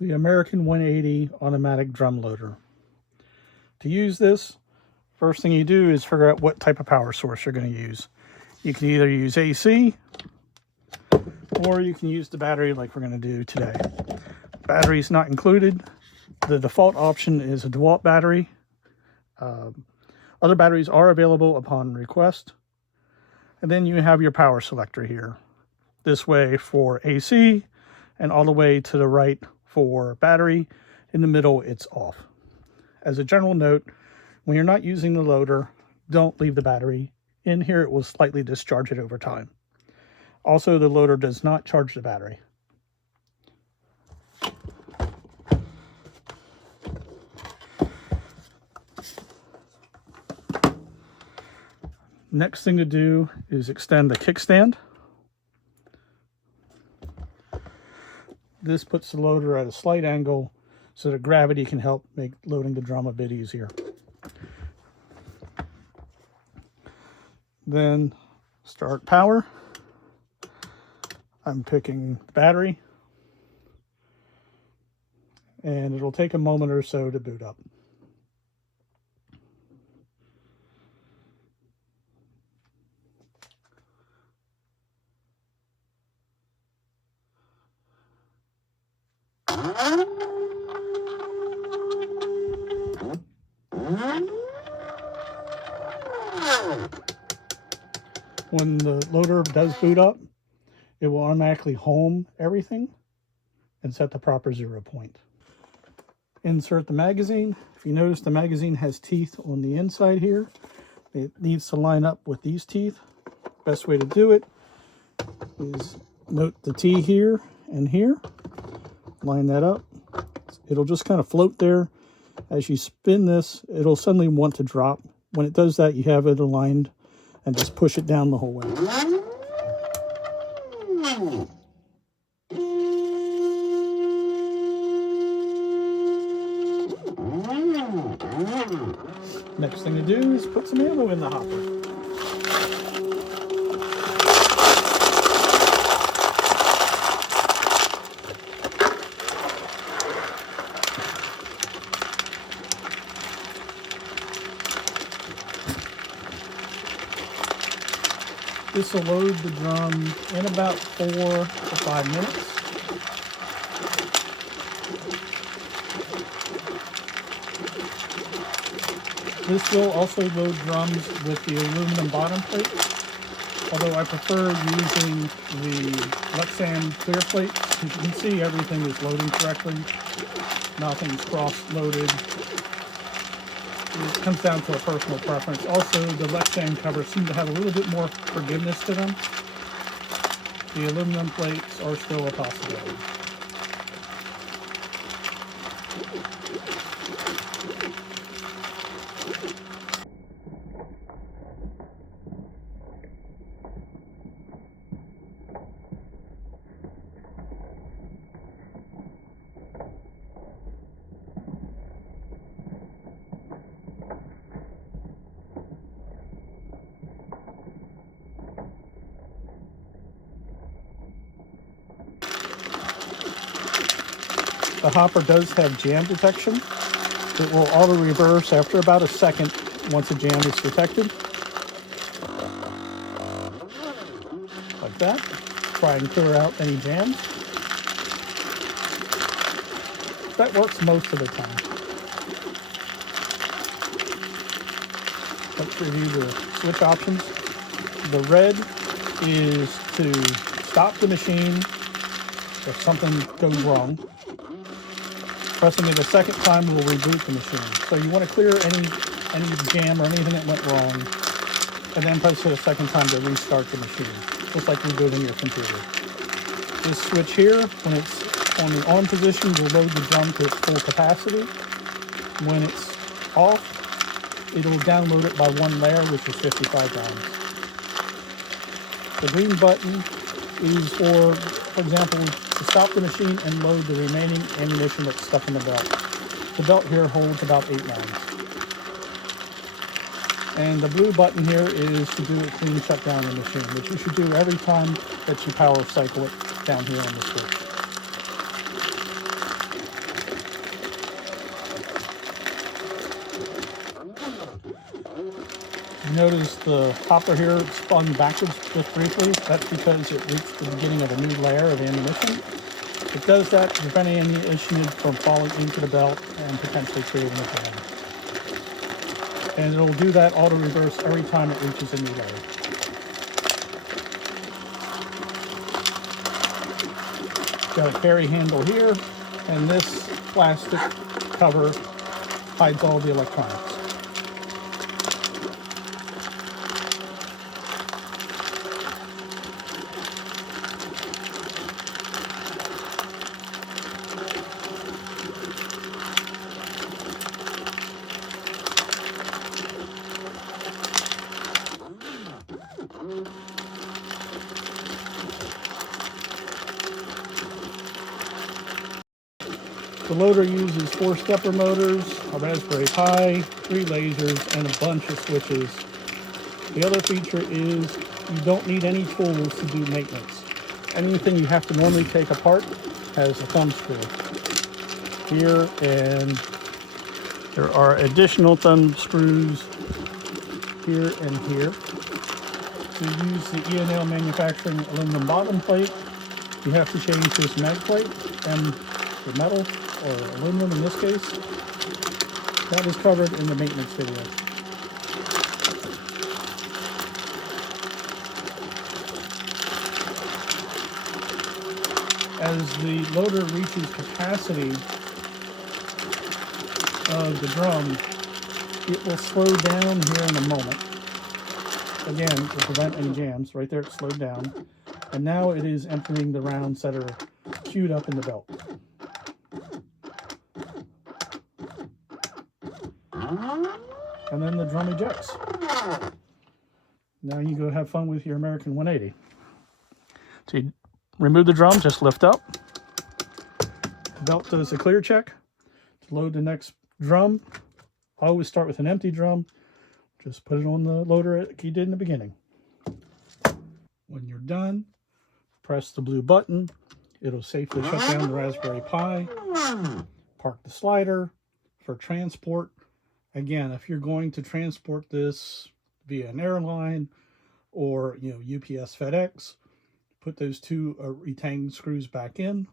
the American 180 automatic drum loader. To use this, first thing you do is figure out what type of power source you're going to use. You can either use AC or you can use the battery like we're going to do today. Battery is not included. The default option is a DeWalt battery. Other batteries are available upon request. And then you have your power selector here. This way for AC and all the way to the right for battery. In the middle, it's off. As a general note, when you're not using the loader, don't leave the battery in here. It will slightly discharge it over time. Also, the loader does not charge the battery. Next thing to do is extend the kickstand. This puts the loader at a slight angle so that gravity can help make loading the drum a bit easier. Then start power. I'm picking battery, and it'll take a moment or so to boot up. When the loader does boot up, it will automatically home everything and set the proper 0 point. Insert the magazine. If you notice, the magazine has teeth on the inside here. It needs to line up with these teeth. Best way to do it is note the T here and here. Line that up. It'll just kind of float there. As you spin this, it'll suddenly want to drop. When it does that, you have it aligned and just push it down the whole way. Next thing to do is put some ammo in the hopper. This will load the drum in about 4 to 5 minutes. This will also load drums with the aluminum bottom plate, although I prefer using the Lexan clear plate. As you can see, everything is loading correctly. Nothing's cross-loaded. It comes down to a personal preference. Also, the Lexan covers seem to have a little bit more forgiveness to them. The aluminum plates are still a possibility. The hopper does have jam detection. It will auto reverse after about a second once a jam is detected. Like that. Try and clear out any jams. That works most of the time. Let's review the switch options. The red is to stop the machine if something goes wrong. Pressing it a second time will reboot the machine. So you want to clear any jam or anything that went wrong, and then press it a second time to restart the machine, just like rebooting your computer. This switch here, when it's on the on position, will load the drum to its full capacity. When it's off, it'll download it by one layer, which is 55 rounds. The green button is for example, to stop the machine and load the remaining ammunition that's stuck in the belt. The belt here holds about 8 rounds. And the blue button here is to do a clean shutdown of the machine, which you should do every time that you power cycle it down here on the switch. notice the hopper here spun backwards just briefly. That's because it reached the beginning of a new layer of ammunition. It does that to prevent ammunition from falling into the belt and potentially creating a jam. And it'll do that auto reverse every time it reaches a new layer. Got a carry handle here, and this plastic cover hides all the electronics. The loader uses 4 stepper motors, a Raspberry Pi, 3 lasers, and a bunch of switches. The other feature is you don't need any tools to do maintenance. Anything you have to normally take apart has a thumb screw here, and there are additional thumb screws here and here. To use the E&L manufacturing aluminum bottom plate, you have to change this mag plate and the metal, or aluminum in this case. That is covered in the maintenance video. As the loader reaches capacity of the drum, it will slow down here in a moment. Again, to prevent any jams. Right there it slowed down. And now it is emptying the rounds that are queued up in the belt. And then the drum ejects. Now you go have fun with your American 180. So you remove the drum, just lift up. The belt does a clear check. To load the next drum, I always start with an empty drum. Just put it on the loader like you did in the beginning. When you're done, press the blue button. It'll safely shut down the Raspberry Pi. Park the slider for transport. Again, if you're going to transport this via an airline or UPS, FedEx, put those 2 retaining screws back in.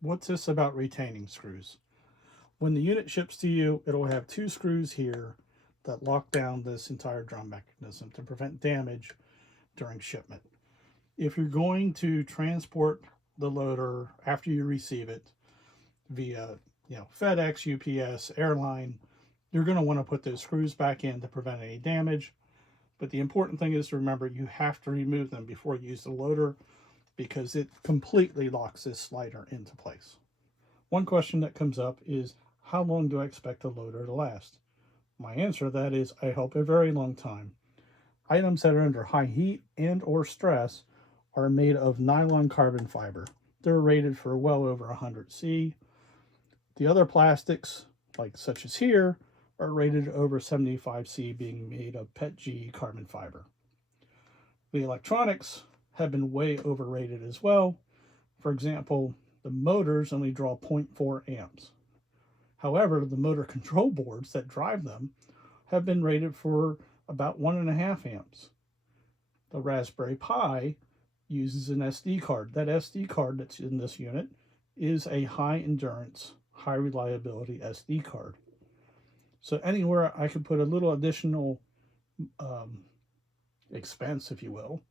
What's this about retaining screws? When the unit ships to you, it'll have 2 screws here that lock down this entire drum mechanism to prevent damage during shipment. If you're going to transport the loader after you receive it via FedEx, UPS, airline, you're going to want to put those screws back in to prevent any damage. But the important thing is to remember you have to remove them before you use the loader, because it completely locks this slider into place. One question that comes up is, how long do I expect the loader to last? My answer to that is, I hope a very long time. Items that are under high heat and or stress are made of nylon carbon fiber. They're rated for well over 100 C. The other plastics, such as here, are rated over 75 C, being made of PETG carbon fiber. The electronics have been way overrated as well. For example, the motors only draw 0.4 amps. However, the motor control boards that drive them have been rated for about 1.5 amps. The Raspberry Pi uses an SD card. That SD card that's in this unit is a high endurance, high reliability SD card. So anywhere I could put a little additional expense, if you will,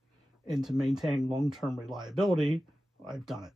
into maintaining long-term reliability, I've done it.